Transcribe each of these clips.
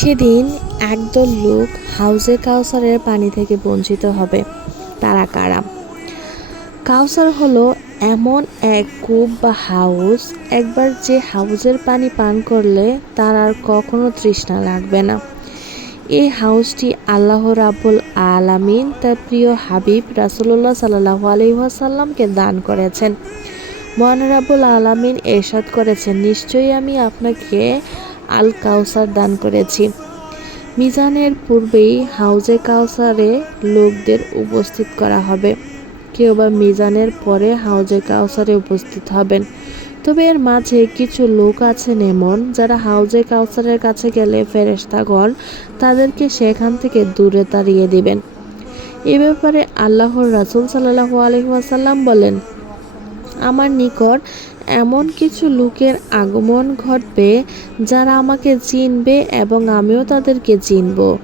সেদিন একদল লোক হাউজে কাউসারের পানি থেকে বঞ্চিত হবে। তারা কারা? কাউসার হলো এমন এক কূপ বা হাউস একবার যে হাউজের পানি পান করলে তার আর কখনো তৃষ্ণা লাগবে না। এই হাউসটি আল্লাহ রাবুল আলামিন তার প্রিয় হাবিব রাসুল্লাহ সাল্লাহ আলহিহাসাল্লামকে দান করেছেন। মহান রাবুল আলামিন এরশাদ করেছেন, নিশ্চয়ই আমি আপনাকে আল কাউসার দান করেছি। মিজানের পূর্বেই হাউজে কাউসারে লোকদের উপস্থিত করা হবে। কেউ বা মিজানের পরে হাউজে কাউসারে উপস্থিত হবেন। তবে এর মাঝে কিছু লোক আছেন এমন, যারা হাউজে কাউসারের কাছে গেলে ফেরেশতাগণ তাদেরকে সেখান থেকে দূরে তাড়িয়ে দিবেন। এ ব্যাপারে আল্লাহর রাসুল সাল্লাহ আলহিহাসাল্লাম বলেন, আমার নিকট এমন কিছু লোকের আগমন ঘটবে যারা আমাকে চিনবে এবং আমিও তাদেরকে চিনব।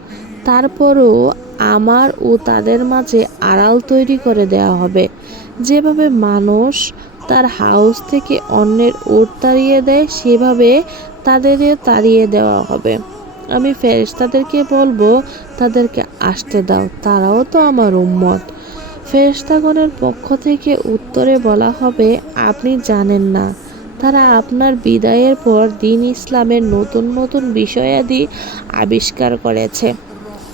তারপরও আমার ও তাদের মাঝে আড়াল তৈরি করে দেওয়া হবে। যেভাবে মানুষ তার হাউস থেকে অন্যের ওট তাড়িয়ে দেয়, সেভাবে তাদেরও তাড়িয়ে দেওয়া হবে। আমি ফেরেশতাদেরকে বলব, তাদেরকে আসতে দাও, তারাও তো আমার উম্মত। ফেরেশতাগণের পক্ষ থেকে উত্তরে বলা হবে, আপনি জানেন না। তারা আপনার বিদায়ের পর দিন ইসলামের নতুন নতুন বিষয়াদি আবিষ্কার করেছে।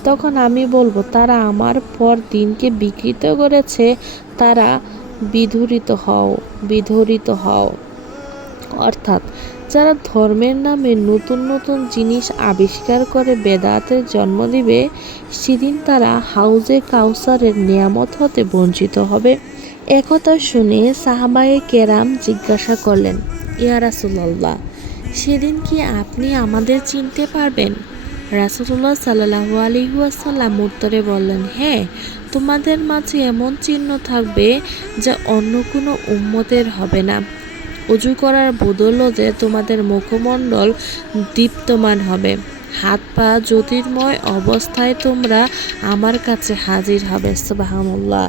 তখন আমি বলব, তারা আমার পর দিনকে বিকৃত করেছে, তারা বিধুরিত হও, বিধরিত হও। অর্থাৎ যারা ধর্মের নামে নতুন নতুন জিনিস আবিষ্কার করে বেদাতের জন্ম দিবে, সেদিন তারা হাউজে কাউসারের নিয়ামত হতে বঞ্চিত হবে। একথা শুনে সাহাবায়ে কেরাম জিজ্ঞাসা করলেন, ইয়া রাসুল্লাহ সেদিন কি আপনি আমাদের চিনতে পারবেন? রাসুল্লাহ সাল্লাহু আলিহাসাল্লাম উত্তরে বললেন হ্যাঁ তোমাদের মাঝে এমন চিহ্ন থাকবে যা অন্য কোনো উম্মতের হবে না। উজু করার বদলতে তোমাদের মুখমণ্ডল দীপ্তমান হবে। হাত পা জ্যোতির্ময় অবস্থায় তোমরা আমার কাছে হাজির হবে, সুবাহানুল্লাহ।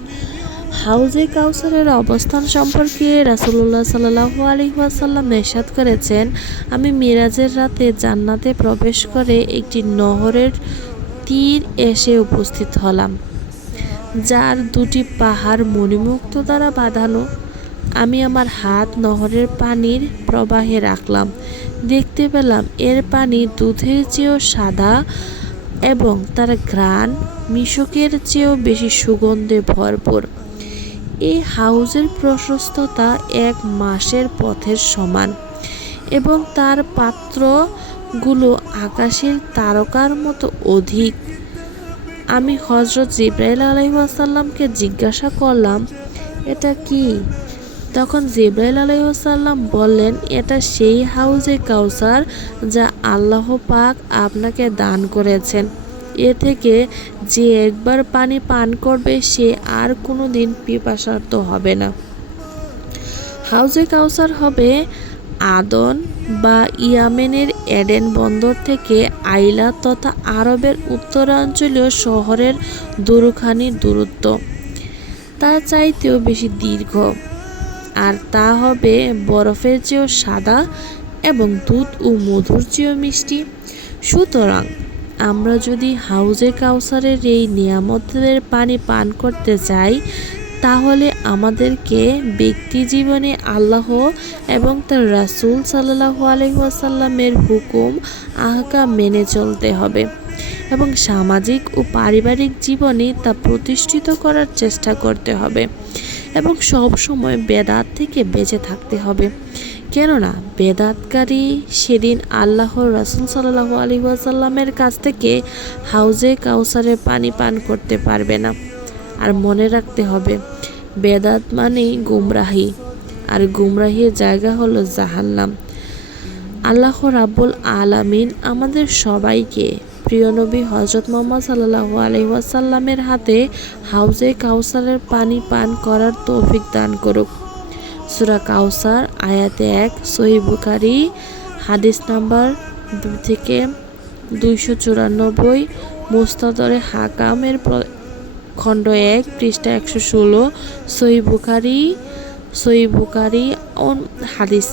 হাউজে কাউসারের অবস্থান সম্পর্কে রাসুল্লাহ সাল্লাহ আলহিহাসাল্লাম নেশাদ করেছেন, আমি মিরাজের রাতে জান্নাতে প্রবেশ করে একটি নহরের তীর এসে উপস্থিত হলাম, যার দুটি পাহাড় মণিমুক্ত দ্বারা বাঁধানো। আমি আমার হাত নহরের পানির প্রবাহে রাখলাম। দেখতে পেলাম এর পানি দুধের চেয়েও সাদা এবং তার ঘ্রাণ মিশকের চেয়েও বেশি সুগন্ধে ভরপুর। এই হাউজের প্রশস্ততা এক মাসের পথের সমান এবং তার পাত্রগুলো আকাশের তারকার মতো অধিক। আমি হজরত জিব্রাইল আলহিহাসাল্লামকে জিজ্ঞাসা করলাম, এটা কি? তখন জিব্রাইল আলাইসাল্লাম বললেন, এটা সেই হাউজে কাউসার যা আল্লাহ পাক আপনাকে দান করেছেন। এ থেকে যে একবার পানি পান করবে, সে আর কোনো দিন পিপাসার্থ হবে না। হাউজে কাউসার হবে আদন বা ইয়ামেনের এডেন বন্দর থেকে আইলা তথা আরবের উত্তরাঞ্চলীয় শহরের দুরুখানি দূরত্ব। তার চাইতেও বেশি দীর্ঘ। আর তা হবে বরফের চেয়েও সাদা এবং দুধ ও মধুর চেয়েও মিষ্টি। সুতরাং আমরা যদি হাউজে কাউসারের এই নিয়ামতের পানি পান করতে চাই, তাহলে আমাদেরকে ব্যক্তি জীবনে আল্লাহ এবং তার রাসুল সাল্লাহ আলহিহাসাল্লামের হুকুম, আহকাম মেনে চলতে হবে এবং সামাজিক ও পারিবারিক জীবনে তা প্রতিষ্ঠিত করার চেষ্টা করতে হবে। এবং সব সময় বেদাত থেকে বেঁচে থাকতে হবে। কেননা, বেদাতকারী সেদিন আল্লাহর রাসুল সাল্লাহ আলী ওয়াসাল্লামের কাছ থেকে হাউজে কাউসারে পানি পান করতে পারবে না। আর মনে রাখতে হবে, বেদাত মানেই গুমরাহি। আর গুমরাহির জায়গা হলো জাহান্নাম। আল্লাহ রাব্বুল আলামিন আমাদের সবাইকে প্রিয় নবী হজরত মোহাম্মদ সাল্লাহ আলহিহাসাল্লামের হাতে হাউজে কাউসারের পানি পান করার তৌফিক দান করুক। সুরা কাউসার, আয়াতে এক সহি বুখারি, হাদিস নাম্বার দু থেকে দুইশো চুরানব্বই, মোস্তাদরে হাকামের খণ্ড এক, পৃষ্ঠা একশো ষোলো সহি বুখারি সহি বুখারি হাদিস।